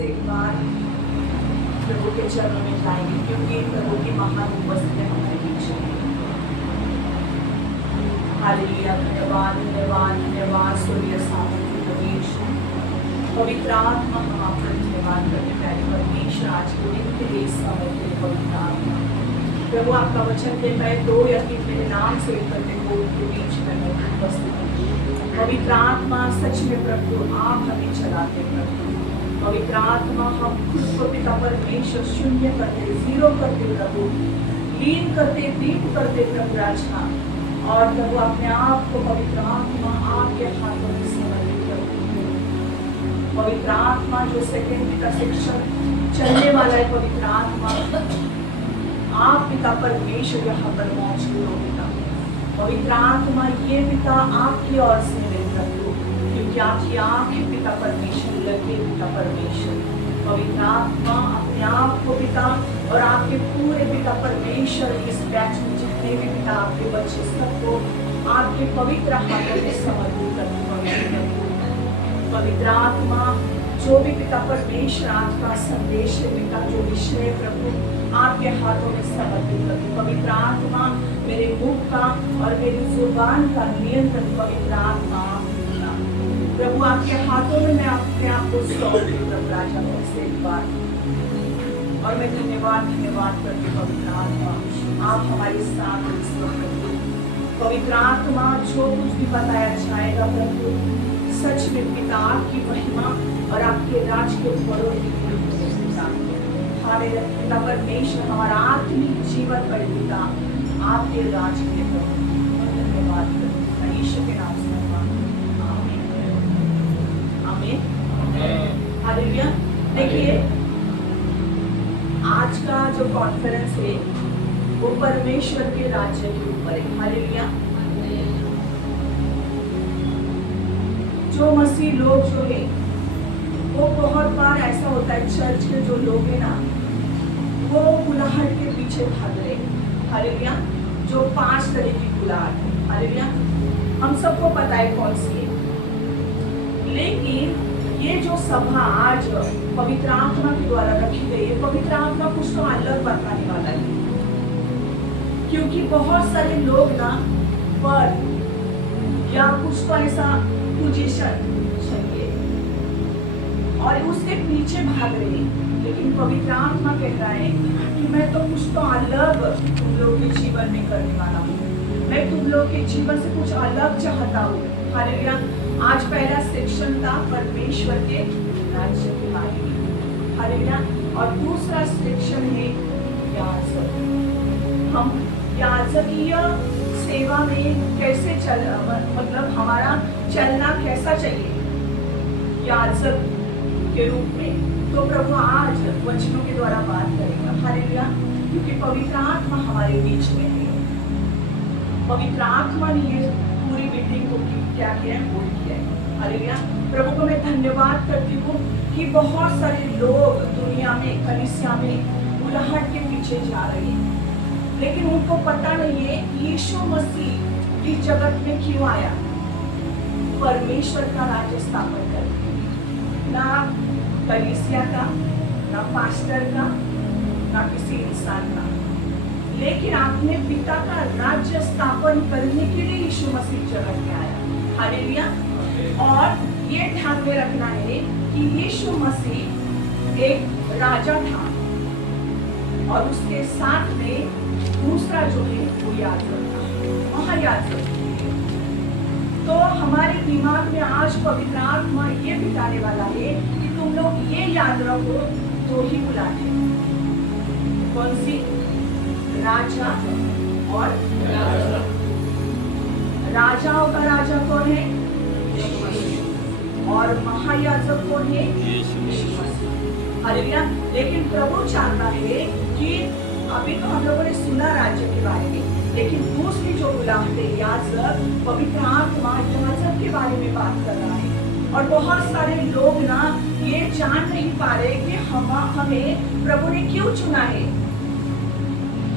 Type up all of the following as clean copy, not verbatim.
एक बार प्रभु के चरणों में जाएंगे, क्योंकि प्रभु की महान उपस्थिति हमारे बीच है। हालेलुया, धन्यवाद धन्यवाद धन्यवाद। सूर्य सामर्थ्य प्रवेश पवित्र आत्मा, हम आपका धन्यवाद करते हैं प्यारे परमेश्वर, आज के दिन के लिए समय के लिए पवित्र आत्मा प्रभु, आपका वचन के मैं 2 या 3 मेरे नाम से करते हो उनके बीच में मैं उपस्थित हूँ। पवित्र आत्मा, सच में प्रभु आप हमें चलाते प्रभु। पवित्र आत्मा, हम खुद को पिता परमेश्वर शून्य करते, जीरो करते प्रभु, लीन करते, दीप करते प्रभु राजा, और प्रभु अपने आप को पवित्र आत्मा आपके हाथों में समर्पित करते। पवित्र आत्मा, जो सेकेंड का शिक्षण चलने वाला है, पवित्र आत्मा आप पिता परमेश्वर यहाँ पर मौजूद हो पिता। पवित्र आत्मा, ये पिता आपकी ओर से है प्रभु, क्योंकि आपकी आँख है पिता परमेश्वर, लगे पिता परमेश्वर। पवित्र आत्मा, अपने आप को पिता और आपके पूरे पिता परमेश्वर इस बैच में जितने भी पिता आपके बच्चे सबको आपके पवित्र हाथों में समर्पित करते। पवित्र आत्मा, जो भी पिता परमेश्वर आज का संदेश है पिता, जो विषय प्रभु आपके हाथों में समर्पित करती। पवित्र आत्मा, मेरे मुख का और मेरी जुबान का नियंत्रण पवित्र आत्मा प्रभु आपके हाथों में मैं अपने आप को सौंपती प्रभु राजा से एक बार। और मैं धन्यवाद करती पवित्र आत्मा, आप हमारे साथ इस वक्त पवित्र आत्मा, जो कुछ भी बताया जाएगा प्रभु, सच में पिता आपकी महिमा और आपके राज के बढ़ोतरी हमारे पिता परमेश्वर, हमारा आत्मिक जीवन पर पिता आपके राज के धन्यवाद करते यीशु के नाम से। आमीन आमीन हालेलुया। देखिए, आज का जो कॉन्फ्रेंस है वो परमेश्वर के राज्य के ऊपर है। हालेलुया। जो मसीह लोग जो है वो बहुत बार ऐसा होता है, चर्च के जो लोग हैं ना, वो बुलाहट के पीछे भाग रहे। हालेलुया। जो 5 तरह की बुलाहट है, हालेलुया, हम सबको पता है कौन सी है। लेकिन ये जो सभा आज पवित्र आत्मा के द्वारा रखी गई है, पवित्र आत्मा कुछ तो अलग बताने वाला है, क्योंकि बहुत सारे लोग ना पर या कुछ तो ऐसा पोजीशन चाहिए और उसके पीछे भाग रहे। लेकिन पवित्र आत्मा कहता है कि मैं तो कुछ तो अलग तुम लोग के जीवन में करने वाला हूँ, मैं तुम लोग के जीवन से कुछ अलग चाहता हूँ। हालेलुया। आज पहला सेक्शन था परमेश्वर के राज्य के बारे में, हालेलुया, और दूसरा सेक्शन है याजक। हम याजकीय सेवा में कैसे मतलब हमारा चलना कैसा चाहिए याजक के रूप में। तो प्रभु आज वचनों के द्वारा बात करेगा। हालेलुया। क्योंकि पवित्र आत्मा हमारे बीच में है। पवित्र आत्मा ने ये पूरी मीटिंग को क्या किया है, बोल किया है। हालेलुया। प्रभु को मैं धन्यवाद करती हूँ कि बहुत सारे लोग दुनिया में, कलीसिया में बुलाहट के पीछे जा रहे हैं, लेकिन उनको पता नहीं है यीशु मसीह इस जगत में क्यों आया। परमेश्वर का राज्य स्थापन करने, ना कलीसिया का, ना पास्टर का, ना किसी इंसान का, लेकिन अपने पिता का राज्य स्थापन करने के लिए यीशु मसीह जगत में आया। हालेलुया। और ये ध्यान में रखना है कि यीशु मसीह एक राजा था और उसके साथ में दूसरा जो है वो याजक था, महायाजक। तो हमारे दिमाग में आज पवित्र आत्मा ये बिताने वाला है कि तुम लोग ये याद रखो, 2 ही बुलाते हैं। कौन सी? राजा और याजक। राजाओं का राजा कौन है? और महायाजक कौन है? हालेलुया। लेकिन प्रभु चाहता है कि अभी तो हम लोगों ने सुना राज्य के बारे में, लेकिन दूसरी जो बुलाहट है याजक, पवित्र आत्मा याजक के बारे में बात कर रहा है। और बहुत सारे लोग ना ये जान नहीं पा रहे कि हमें प्रभु ने क्यों चुना है।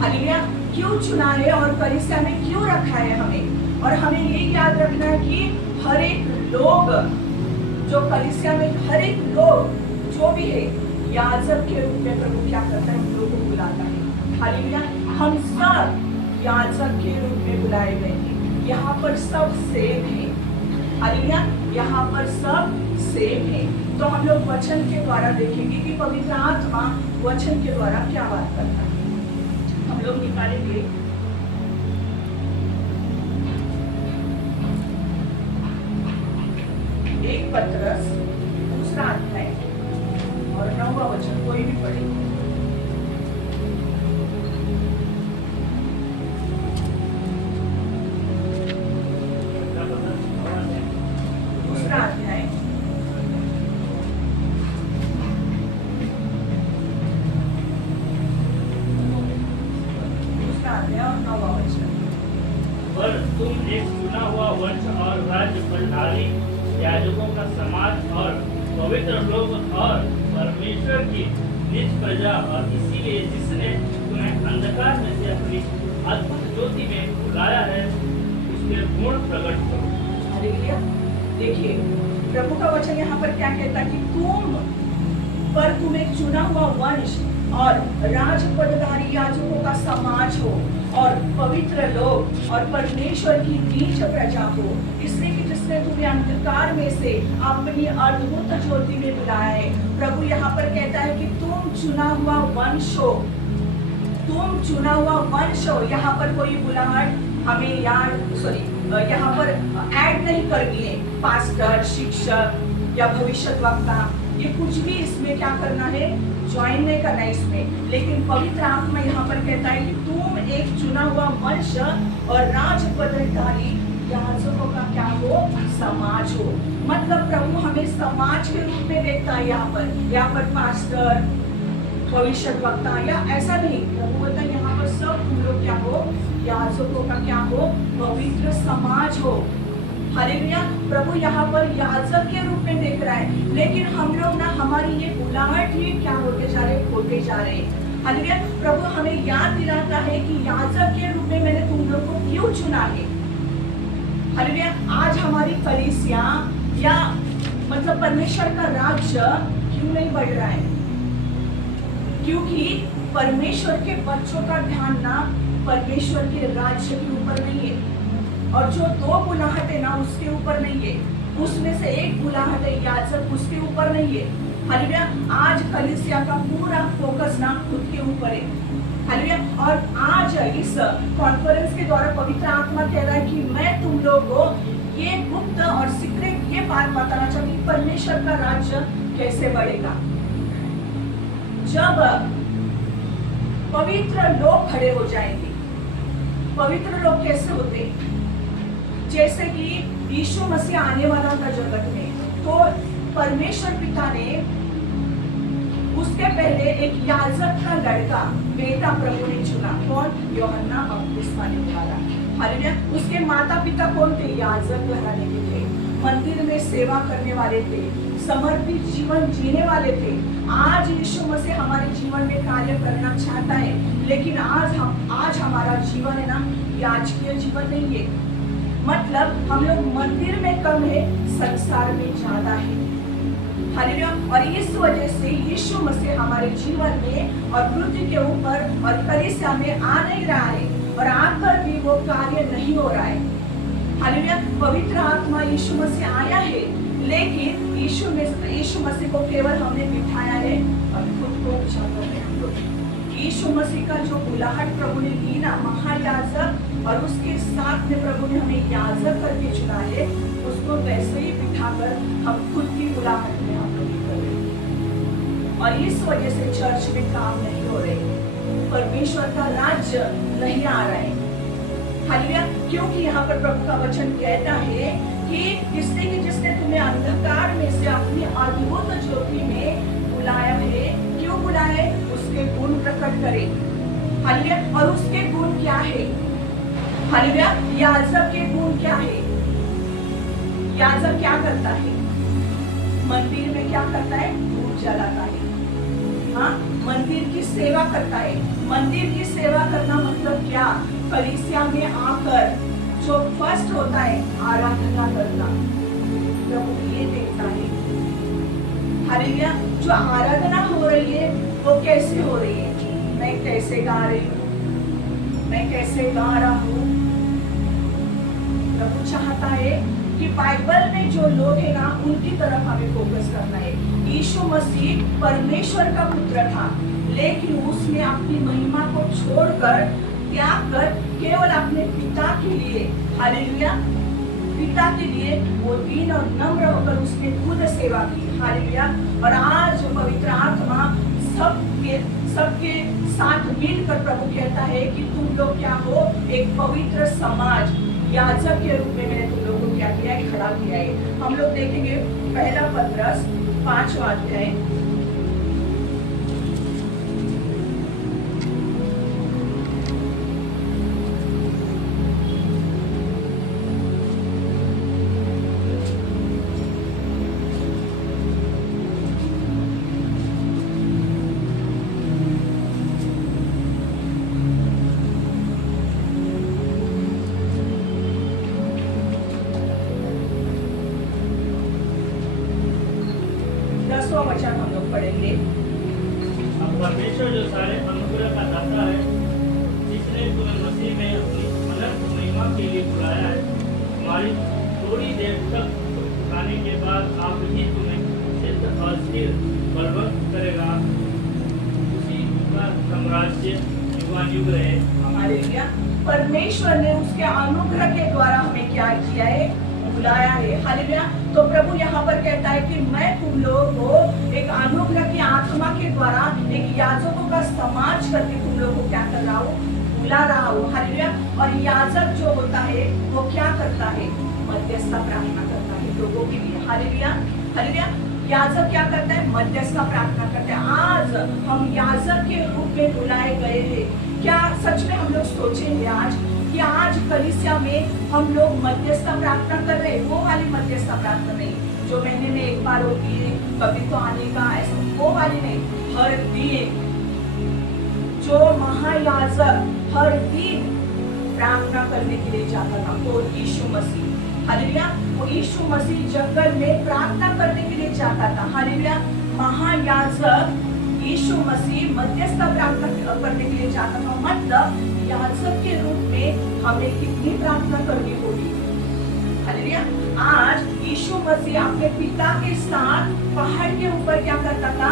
हालेलुया। क्यों चुना है और कलीसिया में क्यों रखा है हमें। और हमें ये याद रखना है कि हर एक लोग जो कलीसिया में, हर एक लोग जो भी है, याजक के रूप में प्रभु क्या करता है, हम लोगों को बुलाता है। हालेलुया। हम सब याजक के रूप में बुलाए गए हैं। यहाँ पर सब सेम है। हालेलुया। यहाँ पर सब सेम है। तो हम लोग वचन के द्वारा देखेंगे कि पवित्र आत्मा वचन के द्वारा क्या बात करता है। हम लोग निकालेंगे एक पत्रस दूसरा अध्याय और 9वां वचन, कोई भी पढ़े। दूसरा अध्याय और 9वां वचन। पर तुम एक चुना हुआ वंश और राज्य बलिदानी, याजकों का समाज और पवित्र लोग और परमेश्वर की निज प्रजा, और इसीलिए जिसने तुम्हें अंधकार में से अपनी अद्भुत ज्योति में बुलाया है उसके गुण प्रकट करो। हालेलुया। देखिए प्रभु का वचन यहाँ पर क्या कहता है कि तुम एक चुना हुआ वंश और राजपदधारी याजकों का समाज हो और पवित्र लोग और परमेश्वर की नीच प्रजा हो, इसलिए कि जिसने तुम्हें अंधकार में से अपनी अद्भुत ज्योति में बुलाया है। प्रभु यहाँ पर कहता है कि तुम चुना हुआ वंश हो, तुम चुना हुआ वंश हो। यहाँ पर कोई बुलाहट हमें यहाँ पर ऐड नहीं करनी है, पास्टर, शिक्षक या भविष्यद्वक्ता, ये कुछ भी इसमें क्या करना है, ज्वाइन नहीं करना है इसमें। लेकिन पवित्र आत्मा यहाँ पर कहता है कि तुम एक चुना हुआ वंश और राजपदधारी याजकों का क्या हो, समाज हो। मतलब प्रभु हमें समाज के रूप में देखता है। यहाँ पर पास्टर, भविष्यद्वक्ता या ऐसा नहीं, प्रभु बोलता है यहाँ पर सब तुम लोग क्या हो, याजकों का क्या हो, पवित्र समाज हो। हालेलुया। प्रभु यहाँ पर याजक के रूप में देख रहा है, लेकिन हम लोग ना, हमारी ये बुलाहट ही क्या होते जा रहे, खोते जा रहे हैं। हालेलुया। प्रभु हमें याद दिलाता है कि याजक के रूप में मैंने तुम लोग को क्यों चुना है। हालेलुया। आज हमारी कलीसिया या मतलब परमेश्वर का राज्य क्यों नहीं बढ़ रहा है? क्योंकि परमेश्वर के बच्चों का ध्यान ना परमेश्वर के राज्य के ऊपर नहीं है, और जो दो बुलाहट है ना उसके ऊपर नहीं है, उसमें से एक बुलाहट है याजक, उसके ऊपर नहीं है। हालेलुया। आज कलीसिया का पूरा फोकस ना खुद के ऊपर है। हालेलुया। और आज इस कॉन्फ्रेंस के द्वारा पवित्र आत्मा कह रहा है कि मैं तुम लोगों को ये गुप्त और सीक्रेट ये बात बताना चाहती हूँ, परमेश्वर का राज्य कैसे बढ़ेगा। जब पवित्र लोग खड़े हो जाएंगे। पवित्र लोग कैसे होते? जैसे कि यीशु मसीह आने वाला था जगत में, तो परमेश्वर पिता ने उसके पहले एक याजक का लड़का बेटा प्रभु ने चुना। कौन? यूहन्ना बपतिस्मा देने वाला। हालेलुया। उसके माता पिता कौन थे? याजक घराने के थे, मंदिर में सेवा करने वाले थे, समर्पित जीवन जीने वाले थे। आज यीशु मसीह हमारे जीवन में कार्य करना चाहता है, लेकिन आज हमारा जीवन है ना याजकीय जीवन नहीं है। मतलब हम लोग मंदिर में कम है, संसार में ज्यादा है। हालेलुया। और इस वजह से यीशु मसीह हमारे जीवन में और पृथ्वी के ऊपर और कलीसिया में आ नहीं रहा है, और आकर भी वो कार्य नहीं हो रहा है। हालेलुया। पवित्र आत्मा यीशु मसीह आया है, लेकिन यीशु मसीह को केवल हमने बिठाया है और खुद को चाहते हैं हम लोग। यीशु मसीह का जो बुलाहट प्रभु ने दी ना, महायाजक, और उसके साथ में प्रभु ने हमें याजक करके चुना है, उसको वैसे ही बिठाकर हम खुद की बुलाहट में हम लोग कर रहे हैं। और इस वजह से चर्च में काम नहीं हो रहे, परमेश्वर का राज्य नहीं आ रहा है। हालेलुया। क्योंकि यहाँ पर प्रभु का वचन कहता है कि जिसने तुम्हें अंधकार में से अपनी अद्भुत ज्योति में बुलाया है। क्यों बुलाया है? उसके गुण प्रकट करे। हालेलुया। और उसके गुण क्या है? हालेलुया। याजक के गुण क्या है? याजक क्या करता है? मंदिर में क्या करता है? धूप जलाता है। हाँ, मंदिर की सेवा करता है। मंदिर की सेवा करना मतलब क्या? कलीसिया में आकर जो फर्स्ट होता है आराधना करना, प्रभु ये देखता है। हालेलुया। जो आराधना हो रही है वो कैसे हो रही है? मैं कैसे गा रही हूँ, मैं कैसे गा रहा हूँ। प्रभु चाहता है कि बाइबल में जो लोग हैं ना उनकी तरफ हमें फोकस करना है। यीशु मसीह परमेश्वर का पुत्र था, लेकिन उसने अपनी महिमा को छोड़कर त्याग कर केवल अपने पिता के लिए, हालेलुया, पिता के लिए वो दीन और नम्र होकर उसने खुद सेवा की। हालेलुया। और आज पवित्र आत्मा सबके साथ मिलकर प्रभु कहता है कि तुम लोग क्या हो, एक पवित्र समाज, याजक के रूप में मैंने तुम लोगों को क्या किया है, खड़ा किया है। हम लोग देखेंगे पहला पत्रस 5वां अध्याय, वचन हम लोग पढ़ेंगे। अब परमेश्वर जो सारे अनुग्रह का दाता है, जिसने तुम्हें मसीह में अपनी अनंत महिमा के लिए बुलाया है, हमारी थोड़ी देर तक उठाने के बाद आप ही तुम्हें सिद्ध और स्थिर बलवंत करेगा। उसी का साम्राज्य युगानुग रहे। हालेलुया। परमेश्वर ने उसके अनुग्रह के द्वारा हमें क्या किया है, बुलाया है। हालेलुया। तो प्रभु यहाँ पर कहता है कि मैं तुम लोगों को एक अनुग्रह की आत्मा के द्वारा एक याजकों का समाज करके तुम लोगों को क्या कर रहा हूँ, बुला रहा हूँ। हालेलुया। और याजक जो होता है वो क्या करता है, मध्यस्थता प्रार्थना करता है लोगों के लिए। हालेलुया। हालेलुया। याजक क्या करता है, मध्यस्थता प्रार्थना करता है। आज हम याजक के रूप में बुलाए गए हैं। क्या सच में हम लोग सोचेंगे आज कि आज कलीसिया में हम लोग मध्यस्थता प्रार्थना कर रहे हैं? वो वाली मध्यस्थता प्रार्थना नहीं जो महीने में एक बार होती है, कभी तो आने का, ऐसा वो वाली नहीं। हर दिन जो महायाजक हर दिन प्रार्थना करने के लिए जाता था वो यीशु मसीह। हालेलुया। वो यीशु मसीह जंगल में प्रार्थना करने के लिए जाता था। हालेलुया। महायाजक यीशु मसीह मध्यस्थता प्रार्थना करने के लिए जाता था। मतलब याजक के रूप में हमें कितनी प्रार्थना करनी होगी। हालेलुया। आज यीशु मसीह अपने पिता के साथ पहाड़ के ऊपर क्या करता था,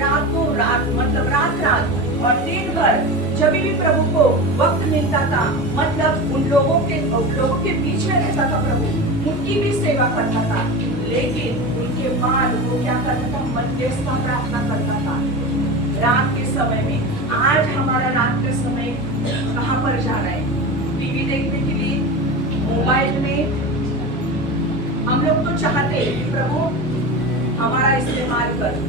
रातों रात, मतलब रात और दिन भर जब भी प्रभु को वक्त मिलता था, मतलब उन लोगों के बीच में रहता था प्रभु, उनकी भी सेवा करता था। लेकिन उनके बाद वो क्या करता था, मध्यस्थता प्रार्थना करता था रात के समय में। आज हमारा रात का समय कहाँ पर जा रहा है, टीवी देखने के लिए, मोबाइल में। हम लोग तो चाहते हैं कि प्रभु हमारा इस्तेमाल कर।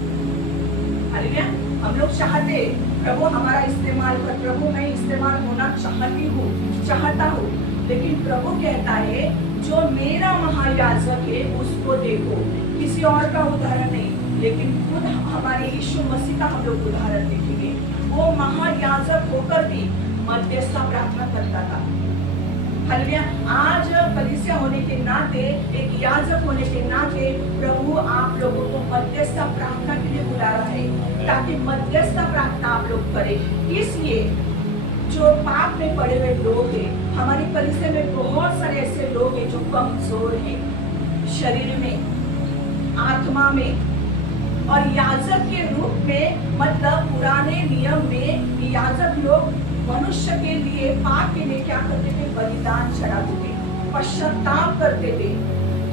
हालेलुया। हम लोग चाहते प्रभु हमारा इस्तेमाल कर। प्रभु मैं इस्तेमाल होना चाहता हूँ। लेकिन प्रभु कहता है जो मेरा महायाजक है उसको देखो। किसी और का उदाहरण नहीं, लेकिन खुद हमारे यीशु मसीह का हम लोग उदाहरण देखेंगे। वो महायाजक होकर भी मध्यस्थता प्रार्थना करता था। हालेलुया। आज कलीसिया होने के नाते, एक याजक होने के नाते प्रभु आप लोगों को मध्यस्थता प्रार्थना के लिए बुला रहा है, ताकि मध्यस्थता प्रार्थना आप लोग करें। इसलिए जो पाप में पड़े हुए लोग हैं, हमारी कलीसिया में बहुत सारे ऐसे लोग हैं जो कमजोर हैं, शरीर में, आत्मा में, और याजक के रूप में, मतलब पुराने नियम में याजक लोग मनुष्य के लिए, पाप के लिए क्या करते थे, बलिदान चढ़ाते थे, पश्चाताप करते थे।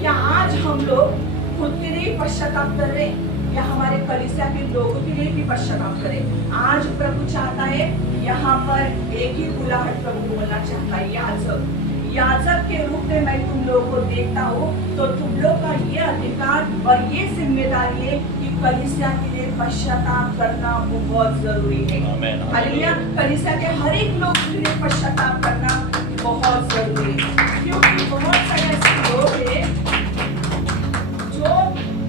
क्या आज हम लोग खुद के लिए पश्चाताप कर रहे हैं या हमारे कलीसिया के लोगों के लिए भी पश्चाताप करें? आज प्रभु चाहता है, यहाँ पर एक ही बुलाहट प्रभु बोलना चाहता है, याजक के रूप में मैं तुम लोगों को देखता हूँ। तो तुम लोग का ये अधिकार और ये जिम्मेदारी है कि कलीसिया के लिए पश्चाताप करना बहुत जरूरी है। हालेलुया। कलीसिया के हर एक लोग के लिए पश्चाताप करना बहुत जरूरी है, क्योंकि बहुत सारे ऐसे लोग हैं जो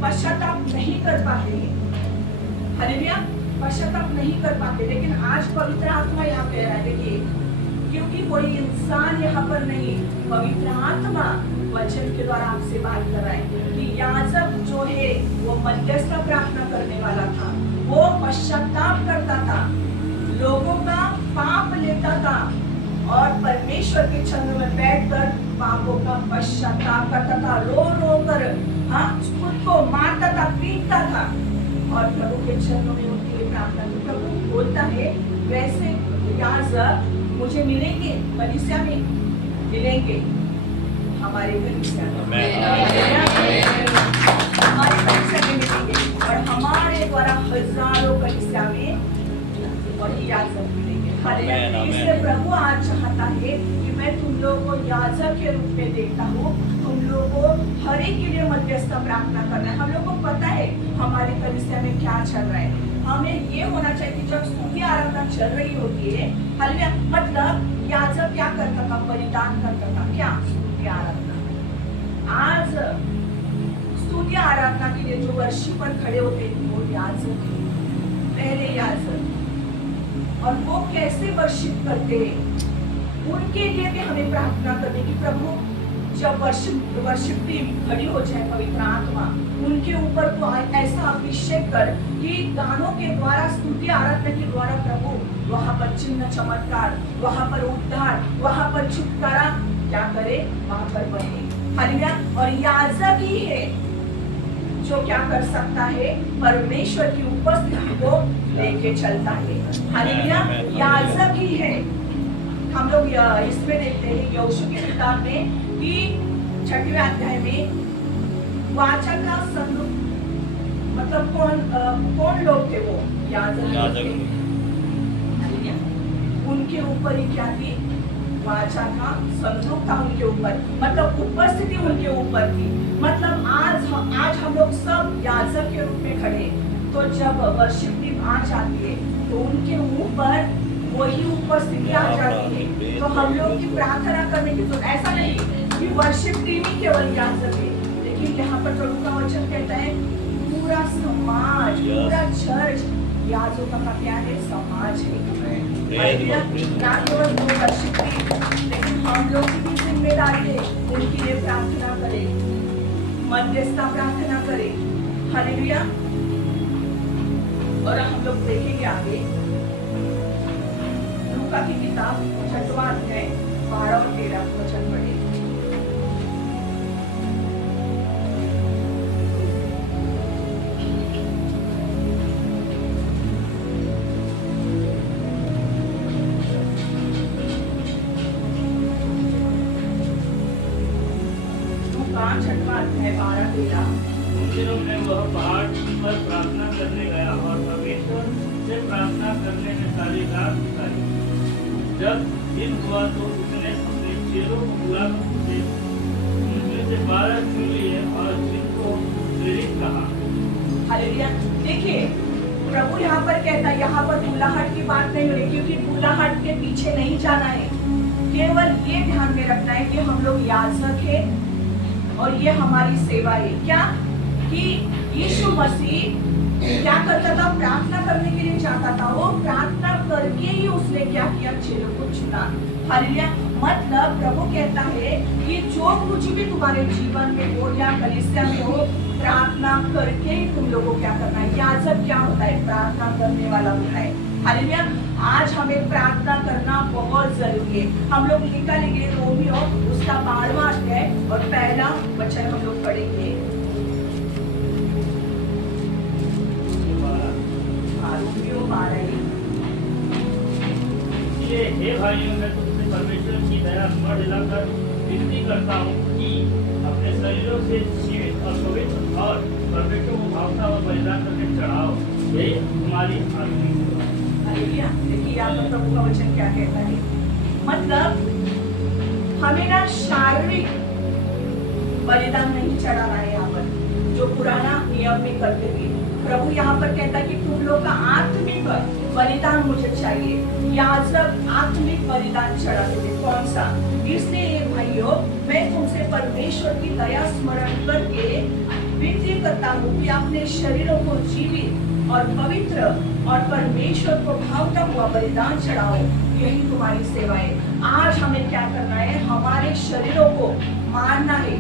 पश्चाताप नहीं कर पाते हैं। हालेलुया। पश्चाताप नहीं कर पाते। लेकिन आज पवित्र आत्मा यहाँ कह रहा है, देखिए, क्योंकि कोई इंसान यहाँ पर नहीं, पवित्र आत्मा वचन के द्वारा आपसे बात कर रहा है कि याजक जो है वो मध्यस्थ प्रार्थना करने वाला था, वो पश्चाताप करता था, लोगों का पाप लेता था और परमेश्वर के चरण में बैठकर पापों का पश्चाताप करता था, रो रो कर हाँ खुद को मारता था, पीटता था और प्रभु के चरणों में उनके लिए प्रार्थना की। प्रभु बोलता है वैसे याजक मुझे मिलेंगे, कलीसिया में मिलेंगे, हमारे कलीसिया में, हमारे कलीसिया में मिलेंगे और हमारे द्वारा हजारों कलीसिया में वही याजक मिलेंगे। हालेलुया। इसलिए प्रभु आज चाहता है कि मैं तुम लोगों को याजक के रूप में देखता हूँ, तुम लोगों को हर एक के लिए मध्यस्थ प्रार्थना करना है। हम लोग को पता है हमारे कलीसिया में क्या चल रहा है, हमें ये होना चाहिए कि जब स्तुति आराधना चल रही होती है, हालेलुया, मतलब याजक क्या करता था, बलिदान करता था, क्या स्तुति आराधना। आज स्तुति आराधना के लिए जो वर्शिपर खड़े होते हैं वो याजक है, पहले याजक, और वो कैसे वर्शिप करते हैं उनके लिए भी हमें प्रार्थना करने की। प्रभु जब वर्शिप टीम खड़ी हो जाए, पवित्र आत्मा उनके ऊपर तो ऐसा अभिषेक कर कि गानों के द्वारा, स्तुति आराधना के द्वारा प्रभु वहां पर चिन्ह चमत्कार, वहां पर उद्धार, वहां पर छुटकारा क्या करे, वहां पर बने। हालेलुया। और याजक ही है जो क्या कर सकता है, परमेश्वर की उपस्थिति को लेके चलता है। हालेलुया। याजक ही है। हम लोग इसमें देखते हैं यहोशू की किताब में कि 6वें अध्याय में वाचा का संदूक, मतलब कौन लोग थे वो, याजक थे। उनके ऊपर ही क्या थी, वाचा का संदूक था उनके ऊपर, मतलब उपस्थिति उनके ऊपर थी। मतलब आज हम लोग सब याजक के रूप में खड़े, तो जब वर्शिप टीम आ जाती है तो उनके ऊपर वही उपस्थिति आ जाती है। तो हम लोग की प्रार्थना करने की जरूरत, ऐसा नहीं कि वर्शिप टीम ही केवल याजक है, लेकिन यहाँ पर प्रभु का वचन कहता है पूरा समाज, पूरा चर्च याजकों का क्या है, समाज है। ना केवल वो वर्शिप टीम, लेकिन हम लोग की भी जिम्मेदारी है उनके लिए प्रार्थना करें, मध्यस्थता प्रार्थना करें। हालेलुया। और हम लोग देखेंगे आगे लूका की किताब 6वां अध्याय 12 और 13 वचन पढ़े। लूका 6वां अध्याय 12-13। उन दिनों में वह पहाड़ पर प्रार्थना करने गया और परमेश्वर से प्रार्थना करने में सारी रात बिताई। जब दिन हुआ तो उसने अपने चेलों को बुलाकर पूछे, उनमें से 12 चुन लिए और जिनको प्रेरित कहा। हालेलुया। देखिए प्रभु यहाँ पर कहता है, यहाँ पर बुलाहट की बात नहीं हो रही, क्योंकि बुलाहट के पीछे नहीं जाना है, केवल ये ध्यान में रखना है कि हम लोग याजक है और ये हमारी सेवा है। क्या कि यीशु मसीह क्या करता था, प्रार्थना करने के लिए चाहता था, वो प्रार्थना करके ही उसने क्या किया, चेलों को चुना। हालेलुया। मतलब प्रभु कहता है कि जो कुछ भी तुम्हारे जीवन में हो या कलीसिया में हो, प्रार्थना करके ही तुम लोगों को क्या करना है। याजक क्या होता है, प्रार्थना करने वाला होता है। हालेलुया। आज हमें प्रार्थना करना बहुत जरूरी है। हम लोग निकालेंगे रोमियो उसका 12वां अध्याय और पहला वचन हम लोग पढ़ेंगे। इसलिए हे भाइयों, मैं तुमसे परमेश्वर की दया स्मरण दिलाकर विनती करता हूँ कि अपने शरीरों से जीवित और पवित्र और परमेश्वर को भावता हुआ बलिदान करके चढ़ाओ, यही तुम्हारी आत्मिक सेवा है। हालेलुया। देखिए यहाँ पर प्रभु का वचन क्या कहता है, मतलब हमें ना शारीरिक बलिदान नहीं चढ़ाना है। यहाँ पर जो पुराना नियम में करते थे, प्रभु यहाँ पर कहता है कि तुम लोग का आत्मिक बलिदान मुझे चाहिए। याजक आत्मिक बलिदान चढ़ाते थे, कौन सा? इसलिए भाइयों, मैं तुमसे परमेश्वर की दया स्मरण करके विनती करता हूँ कि अपने शरीरों को जीवित और पवित्र और परमेश्वर को भावता हुआ बलिदान चढ़ाओ, यही तुम्हारी सेवा है। आज हमें क्या करना है, हमारे शरीरों को मानना है।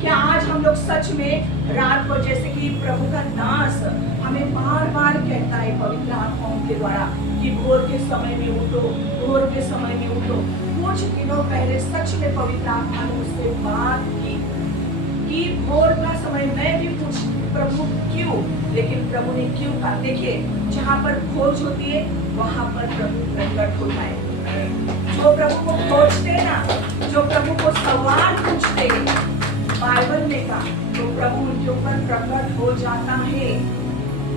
क्या आज हम लोग सच में रात को, जैसे कि प्रभु का दास हमें बार बार कहता है पवित्र आत्माओं के द्वारा कि भोर के समय में उठो, भोर के समय में उठो। कुछ दिनों पहले सच में पवित्र आत्मा ने उससे बात की कि भोर का समय, मैं भी पूछ प्रभु क्यों, लेकिन प्रभु ने क्यों कहा। देखिए, जहाँ पर खोज होती है वहां पर प्रभु प्रकट होता है। जो प्रभु को खोजते हैं ना, जो प्रभु को सवाल पूछते हैं, बाइबल में का तो प्रभु उनके ऊपर प्रकट हो जाता है।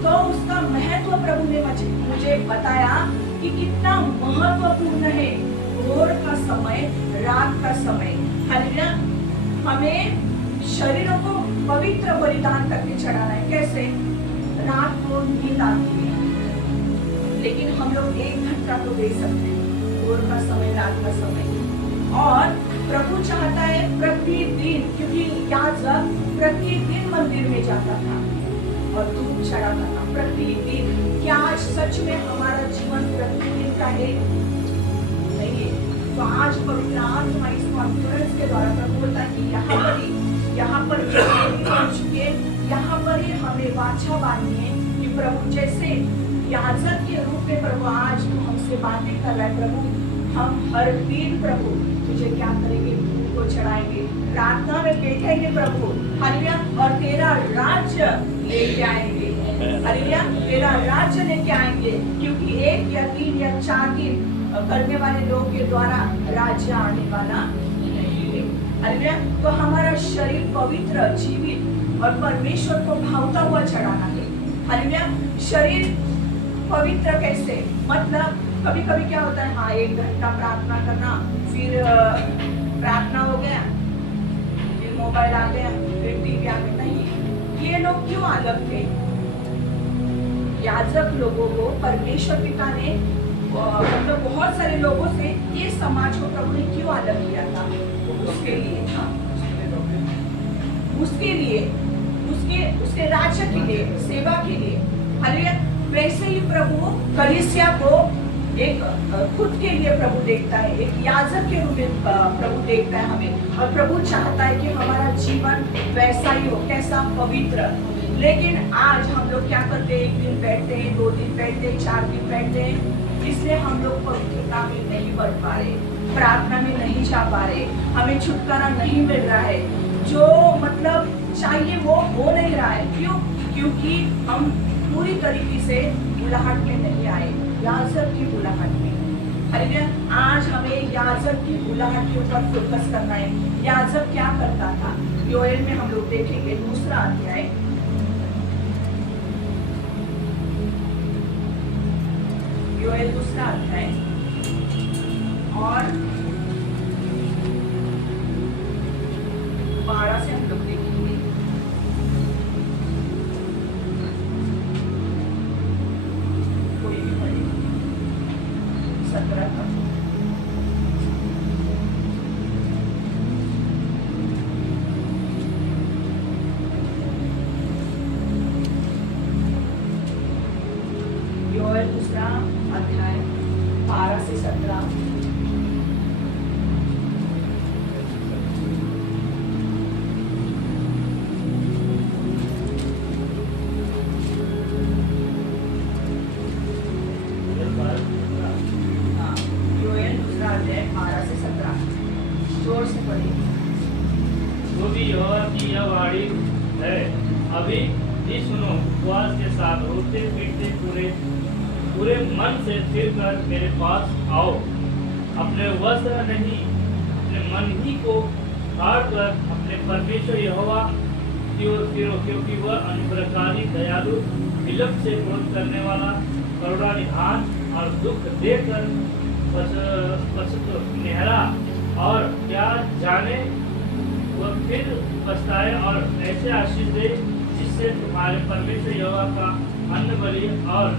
तो उसका महत्व प्रभु ने मुझे बताया कि कितना महत्वपूर्ण है भोर का समय, रात का समय। हालेलुया। हमें शरीरों को पवित्र बलिदान करके चढ़ाना है। कैसे? रात को नींद आती है, लेकिन हम लोग 1 घंटा तो दे सकते हैं, भोर का समय, रात का समय। और प्रभु चाहता है प्रतिदिन, क्योंकि याजक प्रतिदिन मंदिर में जाता था और धूप चढ़ाता था प्रतिदिन। क्या आज सच में हमारा जीवन प्रतिदिन का है? नहीं है। तो आज पवित्र आत्मा इस कॉन्फ्रेंस के द्वारा प्रभु बोलता है कि यहाँ पर बन चुके, यहाँ पर ही हमें वाचा बांधनी है कि प्रभु जैसे याजक के रूप में प्रभु आज तू हमसे बातें कर रहा है। प्रभु हम हर दिन प्रभु तुझे क्या करेंगे? धूप को चढ़ाएंगे, प्रार्थना में बैठेंगे प्रभु, हालेलुया, और तेरा राज्य लेके आएंगे। हालेलुया, तेरा राज्य लेके आएंगे, क्योंकि 1 या 3 या 4 दिन करने वाले लोगों के द्वारा राज्य आने वाला नहीं है। हालेलुया। तो हमारा शरीर पवित्र, जीवित और परमेश्वर को भावता हुआ चढ़ाना है। हालेलुया। शरीर पवित्र कैसे? मतलब कभी कभी क्या होता है, हाँ 1 घंटा प्रार्थना करना, फिर प्रार्थना हो गया, फिर मोबाइल आ गया, फिर टीवी आ गया। नहीं, ये लोग क्यों अलग थे? याजक लोगों को परमेश्वर पिता ने मतलब बहुत सारे लोगों से ये समाज को प्रभु ने क्यों अलग किया था? उसके लिए था, उसके लिए, उसके राज्य के लिए, सेवा के लिए। हालेलुया। वैसे ही प्रभु कलीसिया को एक खुद के लिए प्रभु देखता है, एक याजक के रूप में प्रभु देखता है हमें, और प्रभु चाहता है कि हमारा जीवन वैसा ही हो। कैसा? पवित्र। लेकिन आज हम लोग क्या करते हैं? 1 दिन बैठते हैं, 2 दिन बैठते हैं, 4 दिन बैठते हैं, इसलिए हम लोग पवित्रता में नहीं बढ़ पा रहे, प्रार्थना में नहीं जा पा रहे, हमें छुटकारा नहीं मिल रहा है, जो मतलब चाहिए वो हो नहीं रहा है। क्यों? क्योंकि हम पूरी तरीके से बुलाहट में नहीं आए, याजक की बुलाहट में। हालेलुया। आज हमें याजक की बुलाहट के ऊपर फोकस करना है। याजक क्या करता था? योएल में हम लोग देखेंगे 2 अध्याय, योएल 2 अध्याय और 12 से हम लोग देखेंगे। कोई भी पढ़े 17 का। योएल 2 अध्याय 12 से 17। योएल 2 अध्याय 12 से 17 जोर से पढ़िए। जो भी यहोवा की यह वाणी है, अभी भी सुनो, उपवास के साथ रोते पीटते पूरे मन से फिर कर मेरे पास आओ। अपने वस्त्र नहीं, अपने मन ही को फाड़ कर अपने परमेश्वर यहोवा की ओर फिरो, क्योंकि वह अनुग्रहकारी, दयालु, विलंब से क्रोध करने वाला, करुणा निधान और दुख देकर पछताएगा, और क्या जाने वह फिर पछताए और ऐसे आशीष दे जिससे तुम्हारे परमेश्वर यहोवा का अन्न बलि और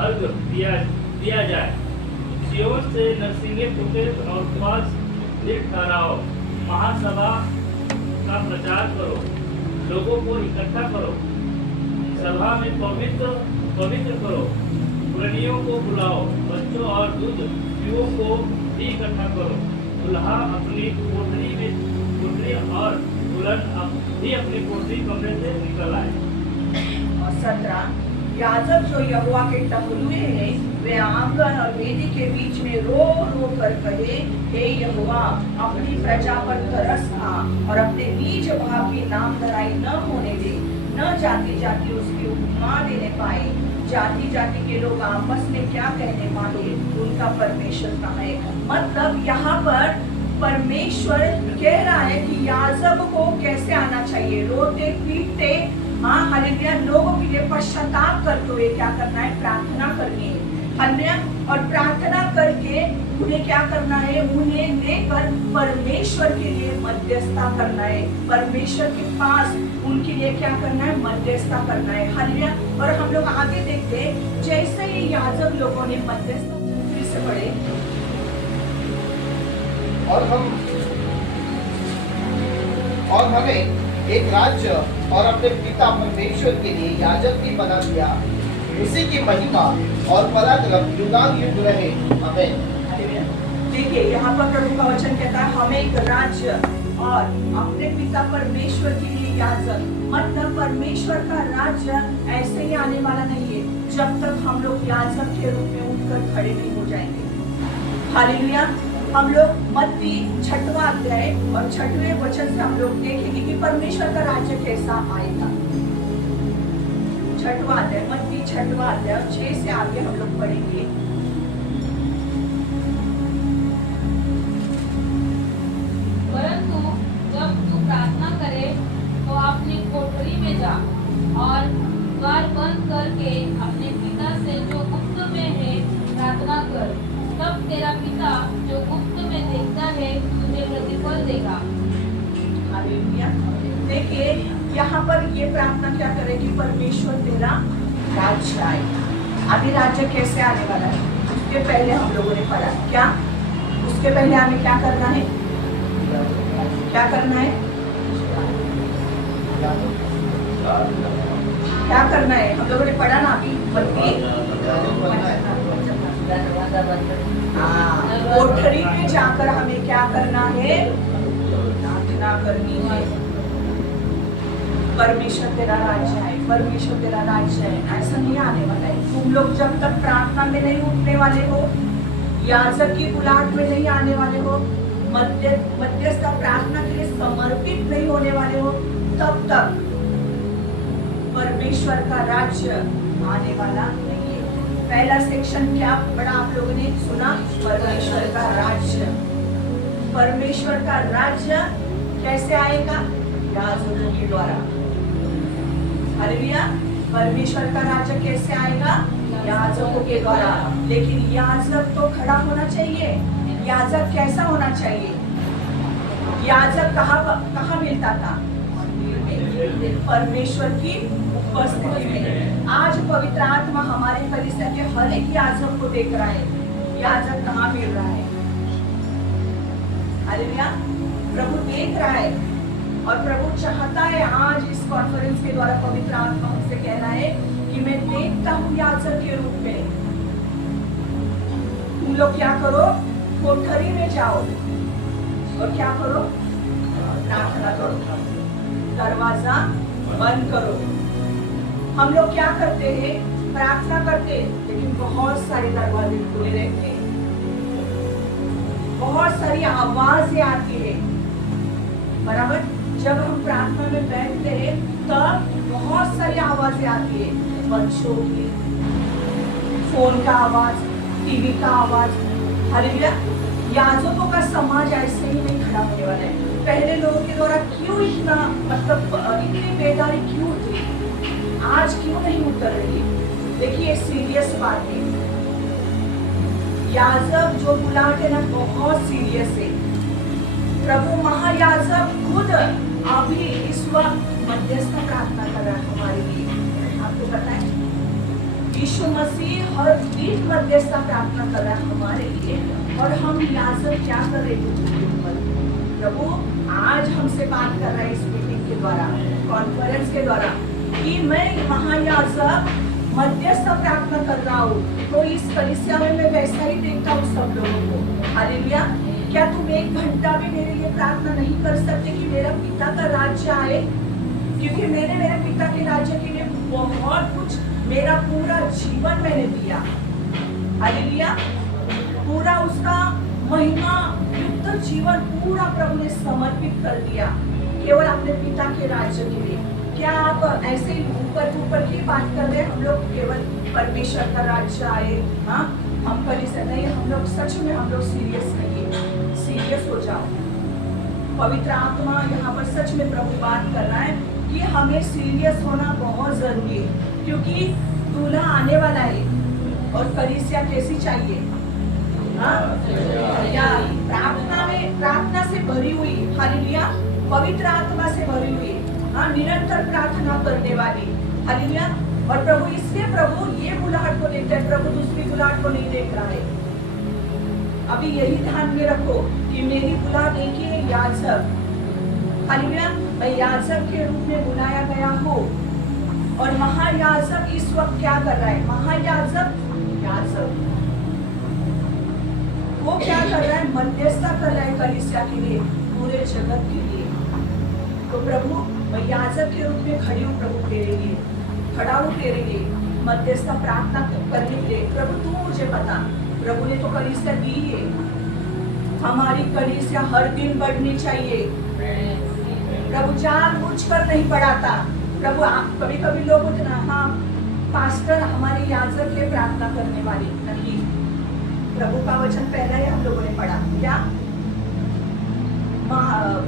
अर्घ दिया जाए। सिय्योन से नरसिंगे फूटे और उपवास ठहराओ, महासभा का प्रचार करो, लोगों को इकट्ठा करो, सभा में पवित्र करो, पुरनियों को बुलाओ, बच्चों और दूध पीओ को भी इकट्ठा करो। दुल्हा अपनी कोठरी में कोठरी और दुल्हन भी अपनी कोठरी कमरे से निकल आए। और 17 याजक जो यहोवा के टहलुए हैं वे आंगन और वेदी के बीच में रो रो कर कहे, हे यहोवा, अपनी प्रजा पर तरस खा और अपने निज भाव की नाम धराई न होने दे, न जाति जाति उसकी उपमा देने पाए। जाति जाति के लोग आपस में क्या कहने पाए, उनका परमेश्वर कहाँ है। मतलब यहाँ पर परमेश्वर कह रहा है कि याजक को कैसे आना चाहिए, रोते पीटते, हाँ हालेलुया, लोगों के लिए पश्चाताप करते हुए क्या करना है, प्रार्थना करनी है, हालेलुया। और प्रार्थना करके उन्हें क्या करना है, उन्हें लेकर परमेश्वर के लिए मध्यस्थता करना है, परमेश्वर के पास उनके लिए क्या करना है, मध्यस्थता करना है, हालेलुया। और हम लोग आगे देखते हैं, जैसे ही याजक लोगों ने मध्यस्थता फिर से पढ़े, और हमें एक राज्य और अपने पिता परमेश्वर के लिए याजक भी बना दिया। उसी की महिमा और पराक्रम युगानुयुग रहे, आमीन। देखिए यहाँ पर प्रभु का वचन कहता है, हमें एक राज्य और अपने पिता परमेश्वर के लिए याजक। मतलब परमेश्वर का राज्य ऐसे ही आने वाला नहीं है जब तक हम लोग याजक के रूप में उठकर खड़े नहीं हो जाएंगे। हालेलुया। हम लोग मत्ती 6वां अध्याय और 6वें वचन से हम लोग देखेंगे कि परमेश्वर का राज्य कैसा आएगा। 6वां अध्याय, मत्ती 6वां अध्याय 6 से आगे हम लोग पढ़ेंगे। परंतु जब तू प्रार्थना करे तो अपनी कोठरी में जा और द्वार बंद करके अपने पिता से जो गुप्त में है प्रार्थना कर, तब तेरा पिता जो गुप्त में देखता है तुझे प्रतिफल देगा। हालेलुया। देखिए यहाँ पर ये प्रार्थना क्या करेगी, परमेश्वर तेरा राज्य आए। अभी राज्य कैसे आने वाला है, उसके पहले हम लोगों ने पढ़ा क्या, उसके पहले हमें क्या करना है, क्या करना है, क्या करना है, हम लोगों ने पढ़ा ना अभी कोठरी में जाकर हमें क्या करना है, प्रार्थना करनी है। परमेश्वर तेरा राज्य है, परमेश्वर तेरा राज्य है, ऐसा नहीं आने वाला है। तुम लोग जब तक प्रार्थना में नहीं उठने वाले हो, याजक की बुलाहट में नहीं आने वाले हो, मध्यस्थ प्रार्थना के लिए समर्पित नहीं होने वाले हो, तब तक परमेश्वर का राज्य आने वाला नहीं है। पहला सेक्शन क्या पढ़ा आप लोगों ने सुना, परमेश्वर का राज्य। परमेश्वर का राज्य कैसे आएगा, याजकों के द्वारा। हालेलुया। परमेश्वर का राज्य कैसे आएगा, याजकों के द्वारा। लेकिन याजक तो खड़ा होना चाहिए। याजक कैसा होना चाहिए, याजक कहाँ मिलता था, परमेश्वर की उपस्थिति में। आज पवित्र आत्मा हमारे परिसर के हर एक याजक को देख रहा है, याजक कहाँ मिल रहा है। हालेलुया। प्रभु देख रहा है और प्रभु चाहता है आज इस कॉन्फ्रेंस के द्वारा पवित्र आत्मा हमसे कह रहा है कि मैं देखता हूँ याजक के रूप में। तुम लोग क्या करो, कोठरी में जाओ और क्या करो, प्रार्थना करो, दरवाजा बंद करो। हम लोग क्या करते हैं, प्रार्थना करते हैं, लेकिन बहुत सारे दरवाजे खुले रहते हैं, बहुत सारी आवाजें आती है, बराबर। जब हम प्रार्थना में बैठते हैं तब बहुत सारी आवाजें आती है, बच्चों की, फोन का आवाज, टीवी का आवाज। हालेलुया। याजकों का समाज ऐसे ही नहीं खड़ा होने वाला है। पहले लोगों के द्वारा क्यों इतना इतनी बेदारी क्यों थी, आज क्यों नहीं उतर रही। देखिए सीरियस बात है, याजक जो बुलाहट है ना बहुत सीरियस है। प्रभु महायाजक खुद अभी इस वक्त मध्यस्थ प्रार्थना कर रहा है हमारे लिए। आपको पता है यीशु मसीह हर दिन मध्यस्थ प्रार्थना कर रहा है हमारे लिए, और हम याजक क्या कर रहे हैं, प्रभु आज हमसे बात कर रहा है इस मीटिंग के द्वारा, कॉन्फ्रेंस के द्वारा, कि मैं महायाजक मध्यस्थ प्रार्थना कर रहा हूँ। तो इस कलीसिया में मैं वैसा ही देखता हूँ सब लोगों को। हालेलुया। क्या तुम 1 घंटा भी मेरे लिए प्रार्थना नहीं कर सकते कि मेरा पिता का राज्य आए? क्योंकि मेरे मेरे पिता के राज्य के लिए बहुत कुछ, मेरा पूरा जीवन मैंने दिया। हालेलुया। पूरा उसका महिमा युक्त जीवन पूरा प्रभु ने समर्पित कर दिया केवल अपने पिता के राज्य के लिए। क्या आप ऐसे ही ऊपर की बात कर रहे हैं? हम लोग केवल परमेश्वर का राज्य आए, हाँ हम कर ही नहीं, हम लोग सच में हम लोग सीरियस नहीं है। सीरियस हो जाओ। पवित्र आत्मा यहाँ पर सच में प्रभु बात कर रहा है कि हमें सीरियस होना बहुत जरूरी है, क्योंकि दूल्हा आने वाला है। और कलीसिया कैसी चाहिए? हाँ? या प्रार्थना से भरी हुई, हालेलुया, पवित्र आत्मा से भरी हुई, हाँ निरंतर प्रार्थना करने वाली, हालेलुया। और प्रभु इसलिए प्रभु ये बुलाहट को देखता है, प्रभु दूसरी बुलाहट को नहीं देख रहा है। अभी यही ध्यान में रखो कि मेरी बुलाहट एक ही है, याजक, हालेलुया। मैं याजक के रूप में बुलाया गया हूँ। और महायाजक इस वक्त क्या कर रहा है? महायाजक वो क्या कर रहा है? मध्यस्थता कर रहा है कलीसिया के लिए, पूरे जगत के लिए। तो प्रभु मैं याजक के रूप में खड़ी हूँ, प्रभु तेरे लिए खड़ा हूँ, तेरे लिए मध्यस्थता प्रार्थना करने के लिए। प्रभु तू मुझे बता, प्रभु ने तो कलीसिया दी है, हमारी कलीसिया हर दिन बढ़नी चाहिए। प्रभु जानबूझकर नहीं बढ़ाता। प्रभु कभी कभी लोग होते ना, हाँ पास्टर हमारे याजक के प्रार्थना करने वाले नहीं। प्रभु का वचन पहला ही हम लोगों ने पढ़ा, क्या?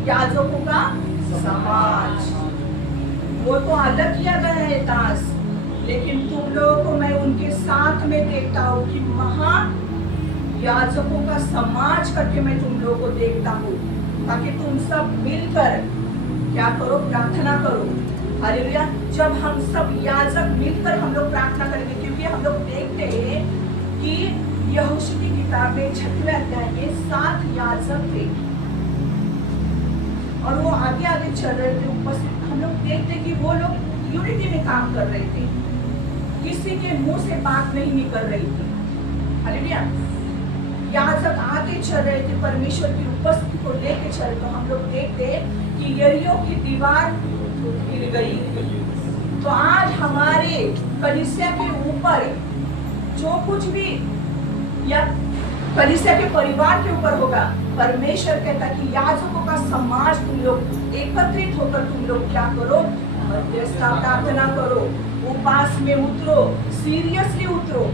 याजकों का समाज, वो तो अलग किया गया है दास, लेकिन तुम लोगों को मैं उनके साथ में देखता हूँ कि महा याजकों का समाज करके मैं तुम लोगों को देखता हूँ, ताकि तुम सब मिलकर क्या करो? प्रार्थना करो। हालेलुया। जब हम सब याजक मिलकर हम लोग प्रार्थना करेंगे, क्योंकि हम लोग देखते हैं कि यहोशू की किताब में 6वें अध्याय में 7 याजक थे और वो आगे आगे चल रहे थे उपस्थित। हम लोग देखते कि वो लोग यूनिटी में काम कर रहे थे, किसी के मुंह से बात नहीं निकल रही थी। हालेलुया। याजक आगे चल रहे थे, परमेश्वर की उपस्थिति को लेके चल। तो हम लोग देखते कि यरीहो की दीवार गिर गई। तो आज हमारे कलीसिया के ऊपर जो कुछ भी या कलीसिया के परिवार के ऊपर होगा, परमेश्वर कहता कि याजकों का समाज तुम लोग एकत्रित होकर तुम लोग क्या करो? मध्यस्थता प्रार्थना करो, उपास में उतरो, सीरियसली उतरो।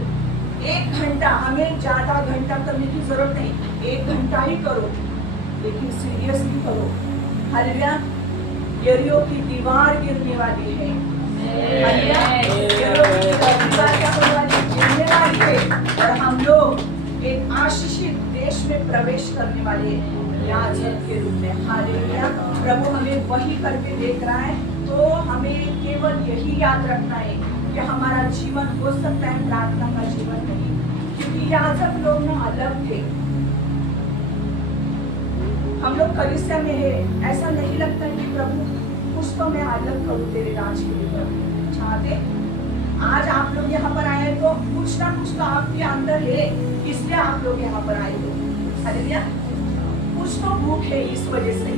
1 घंटा, हमें ज्यादा घंटा करने की जरूरत नहीं, 1 घंटा ही करो, लेकिन सीरियसली करो। हालेलुया। यरीहो की दीवार गिरने वाली है। हालेलुया। यरीहो की दीवार क्या होने वाली है? गिरने वाली है। और हम लोग एक आशीषित देश में प्रवेश करने वाले याजक के रूप में। हालेलुया। प्रभु हमें वही करके देख रहा है। तो हमें केवल यही याद रखना है कि हमारा जीवन हो सकता है प्रार्थना का जीवन नहीं, क्योंकि याजक लोग ना अलग थे। हम लोग कलीसिया में है, ऐसा नहीं लगता है कि प्रभु कुछ तो मैं अलग करूं तेरे राज के लिए चाहते। आज आप लोग यहाँ पर आए तो कुछ ना कुछ तो आपके अंदर है, इसलिए आप लोग यहाँ पर आए हो। हालेलुया। कुछ तो भूख है इस वजह से।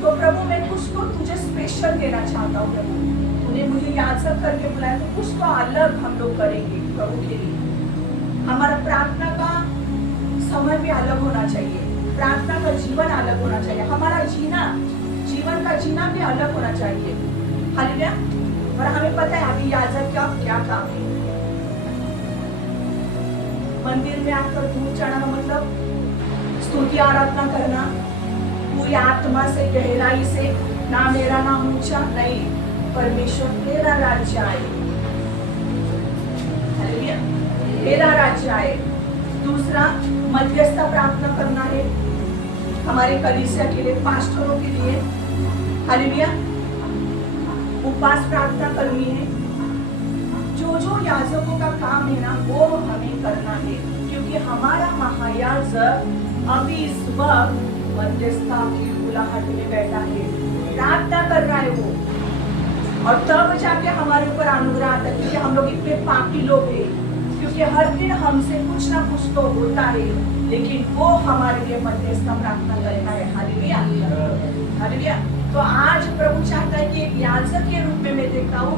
तो प्रभु मैं कुछ तो तुझे स्पेशल देना चाहता हूँ। प्रभु तूने मुझे याजक करके बुलाया, तो कुछ तो अलग हम लोग करेंगे प्रभु के लिए। हमारा प्रार्थना का समय भी अलग होना चाहिए, प्रार्थना का जीवन अलग होना चाहिए, हमारा जीवन का जीना भी अलग होना चाहिए। हालेलुया। और हमें पता है अभी याजक का क्या काम है। मंदिर में आकर धूप चढ़ाना मतलब स्तुति आराधना करना पूरी आत्मा से, गहराई से, ना मेरा नाम ऊंचा नहीं, परमेश्वर तेरा राज्य आए। हालेलुया। तेरा राज्य आए। दूसरा मध्यस्थता प्रार्थना करना है हमारे कलीसिया के लिए, पास्टरों के लिए। हालेलुया। उपवास प्रार्थना करनी है। जो याजकों का काम है ना वो हमें करना है, क्योंकि हमारा महायाजक अभी इस वक्त मध्यस्थता की बुलाहट में बैठा है, प्रार्थना कर रहा है वो। और तब जाके हमारे ऊपर अनुग्रह आता है, क्योंकि हम लोग इतने पापी लोग हैं कि क्योंकि हर दिन हमसे कुछ ना कुछ तो होता है, लेकिन वो हमारे लिए मध्यस्थ प्रार्थना करता है। Hallelujah, hallelujah. तो आज प्रभु चाहता है कि एक याजक के रूप में मैं देखता हूँ,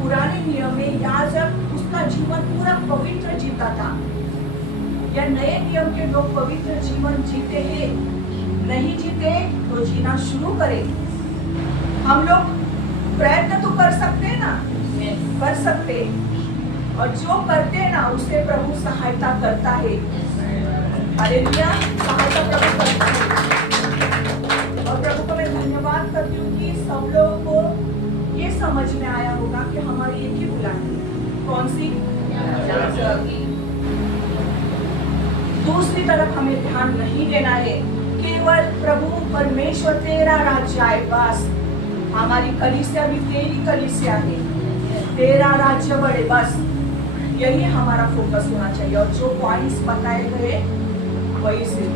पुराने नियम में याजक उसका जीवन पूरा पवित्र जीता था। या नए नियम के लोग पवित्र जीवन जीते हैं? नहीं जीते तो जीना शुरू करें। हम लोग प्रयत्न तो कर सकते हैं ना, कर सकते हैं, और जो करते हैं ना उसे प्रभु सहायता करता है। हालेलुया, सहायता प्रभु करता है। और प्रभु को मैं धन्यवाद करती हूँ कि सब लोगों को ये समझ में आया होगा कि हमारी एक ही बुलानी है। कौन सी? दूसरी तरफ हमें ध्यान नहीं देना है। केवल प्रभु परमेश्वर तेरा राज्य आए, बस। हमारी कलीसिया भी तेरी कलीसिया है, तेरा राज्य बढ़े, बस यही हमारा फोकस होना चाहिए। और जो पॉइंट्स बताए गए वही से